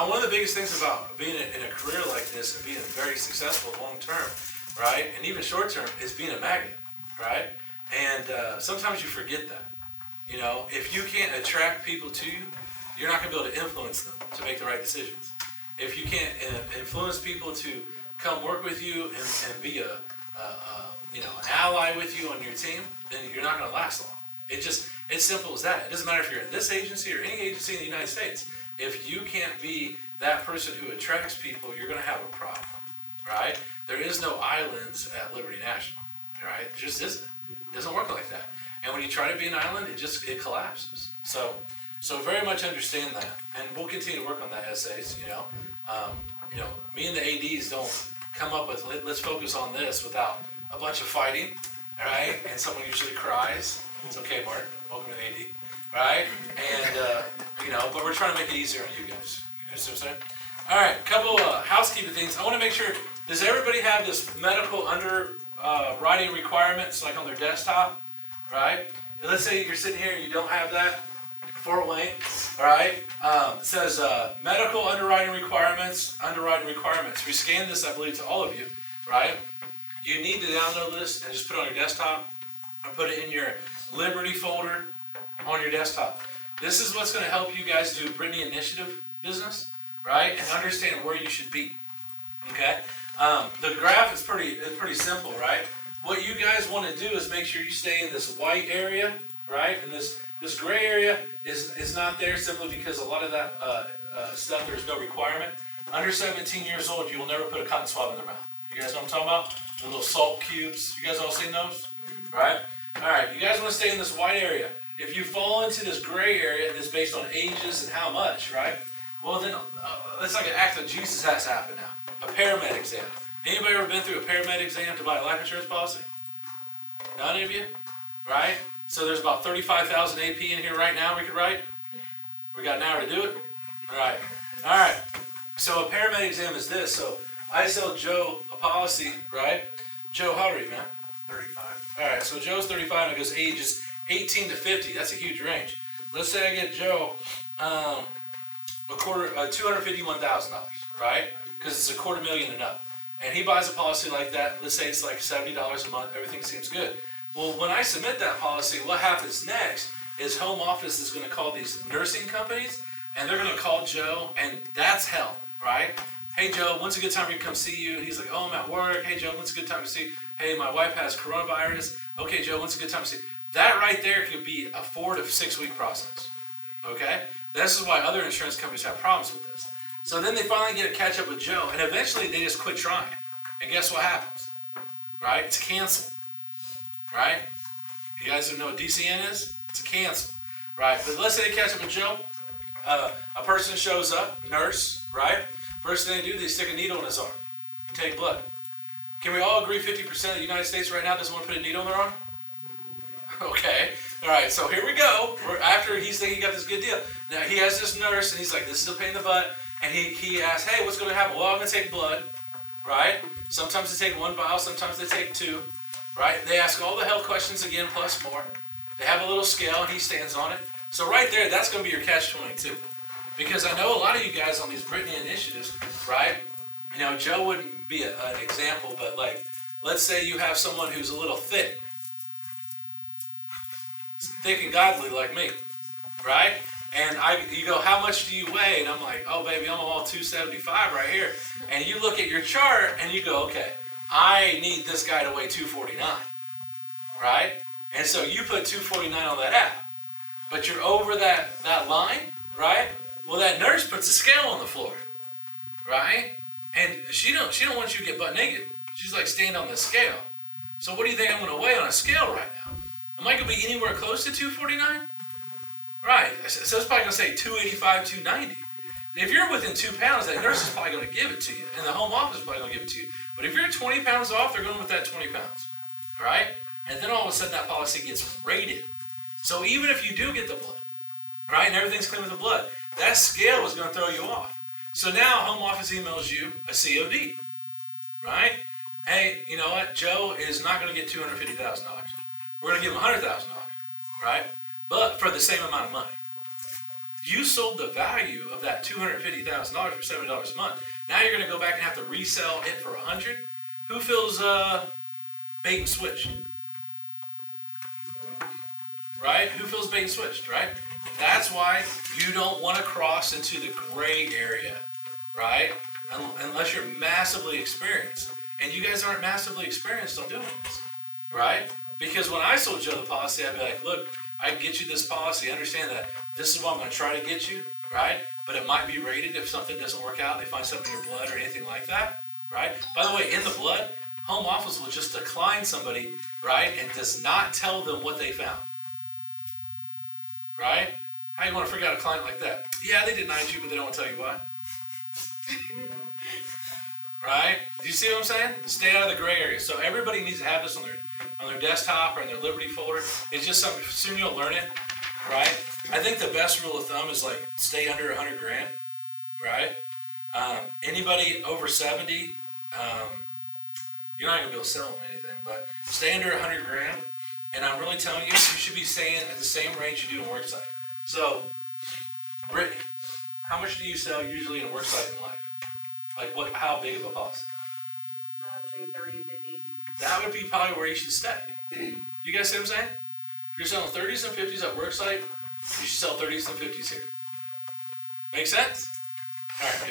one of the biggest things about being in a career like this and being very successful long term, right, and even short term, is being a magnet, right? And sometimes you forget that. You know, if you can't attract people to you, you're not going to be able to influence them to make the right decisions. If you can't influence people to come work with you and be an ally with you on your team, then you're not going to last long. It's simple as that. It doesn't matter if you're in this agency or any agency in the United States. If you can't be that person who attracts people, you're going to have a problem, right? There is no islands at Liberty National, right? It just isn't. It doesn't work like that. And when you try to be an island, it collapses. So very much understand that, and we'll continue to work on that essays. Me and the ADs don't come up with let's focus on this without a bunch of fighting, right? And someone usually cries. It's okay, Mark. Welcome to the AD, right? And but we're trying to make it easier on you guys. You know what I'm saying? All right, a couple housekeeping things. I want to make sure. Does everybody have this medical underwriting requirements like on their desktop? Right? Let's say you're sitting here and you don't have that. Fort Wayne, all right? It says medical underwriting requirements. We scanned this, I believe, to all of you, right? You need to download this and just put it on your desktop or put it in your Liberty folder on your desktop. This is what's going to help you guys do Brittany Initiative business, right? And understand where you should be, okay? The graph is pretty simple, right? What you guys want to do is make sure you stay in this white area, right? And this gray area is not there simply because a lot of that stuff, there's no requirement. Under 17 years old, you will never put a cotton swab in their mouth. You guys know what I'm talking about? The little salt cubes. You guys all seen those? Right? All right, you guys want to stay in this white area. If you fall into this gray area that's based on ages and how much, right? Well, then it's like an act of Jesus has to happen now. A paramed exam. Anybody ever been through a paramed exam to buy a life insurance policy? None of you? Right? So there's about 35,000 AP in here right now we could write. We got an hour to do it? All right. All right. So a paramed exam is this. So I sell Joe a policy, right? Joe, how old are you, man? 35. All right. So Joe's 35 and it goes ages 18 to 50. That's a huge range. Let's say I get Joe $251,000, right? Because it's $250,000 and up. And he buys a policy like that. Let's say it's like $70 a month. Everything seems good. Well, when I submit that policy, what happens next is home office is going to call these nursing companies, and they're going to call Joe, and that's hell, right? Hey, Joe, when's a good time for you to come see you? And he's like, oh, I'm at work. Hey, Joe, when's a good time to see you? Hey, my wife has coronavirus. Okay, Joe, when's a good time to see you? That right there could be a 4 to 6 week process, okay? This is why other insurance companies have problems with this. So then they finally get to catch up with Joe, and eventually they just quit trying. And guess what happens? Right? It's canceled. Right? You guys know what DCN is? It's a cancel. Right? But let's say they catch up with Joe. A person shows up, nurse, right? First thing they do, they stick a needle in his arm. Take blood. Can we all agree 50% of the United States right now doesn't want to put a needle in their arm? Okay. All right, so here we go. After he's thinking he got this good deal. Now he has this nurse, and he's like, this is a pain in the butt. And he asks, hey, what's going to happen? Well, I'm going to take blood, right? Sometimes they take 1 vial, sometimes they take 2, right? They ask all the health questions again, plus more. They have a little scale, and he stands on it. So right there, that's going to be your catch-22. Because I know a lot of you guys on these Brittany initiatives, right? You know, Joe wouldn't be an example, but like, let's say you have someone who's a little thick and godly like me, right? And you go, how much do you weigh? And I'm like, oh, baby, I'm all 275 right here. And you look at your chart and you go, okay, I need this guy to weigh 249, right? And so you put 249 on that app. But you're over that line, right? Well, that nurse puts a scale on the floor, right? And she don't want you to get butt naked. She's like, stand on the scale. So what do you think I'm going to weigh on a scale right now? Am I going to be anywhere close to 249? Right, so it's probably going to say 285, 290. If you're within 2 pounds, that nurse is probably going to give it to you, and the home office is probably going to give it to you. But if you're 20 pounds off, they're going with that 20 pounds, all right? And then all of a sudden that policy gets rated. So even if you do get the blood, right, and everything's clean with the blood, that scale is going to throw you off. So now home office emails you a COD, right? Hey, you know what? Joe is not going to get $250,000. We're going to give him $100,000, right? But for the same amount of money. you sold the value of that $250,000 for $70 a month. Now you're going to go back and have to resell it for $100. Who feels bait and switched? Right? Who feels bait and switched? Right? That's why you don't want to cross into the gray area, right? Unless you're massively experienced, and you guys aren't massively experienced on doing this, right? Because when I sold Joe the policy, I'd be like, look, I can get you this policy. Understand that this is what I'm going to try to get you, right? But it might be rated if something doesn't work out. They find something in your blood or anything like that, right? By the way, in the blood, home office will just decline somebody, right, and does not tell them what they found, right? How you want to freak out a client like that? Yeah, they denied you, but they don't want to tell you why. Right? Do you see what I'm saying? Stay out of the gray area. So everybody needs to have this on their desktop or in their Liberty folder. It's just something, soon you'll learn it, right? I think the best rule of thumb is like stay under 100 grand, right? Anybody over 70, you're not gonna be able to sell them anything, but stay under 100 grand. And I'm really telling you, you should be staying at the same range you do in worksite. So, Brittany, how much do you sell usually in a worksite in life? Like what? How big of a policy? Between 30 and 50. That would be probably where you should stay. You guys see what I'm saying? If you're selling 30s and 50s at worksite, you should sell 30s and 50s here. Make sense? All right. Good.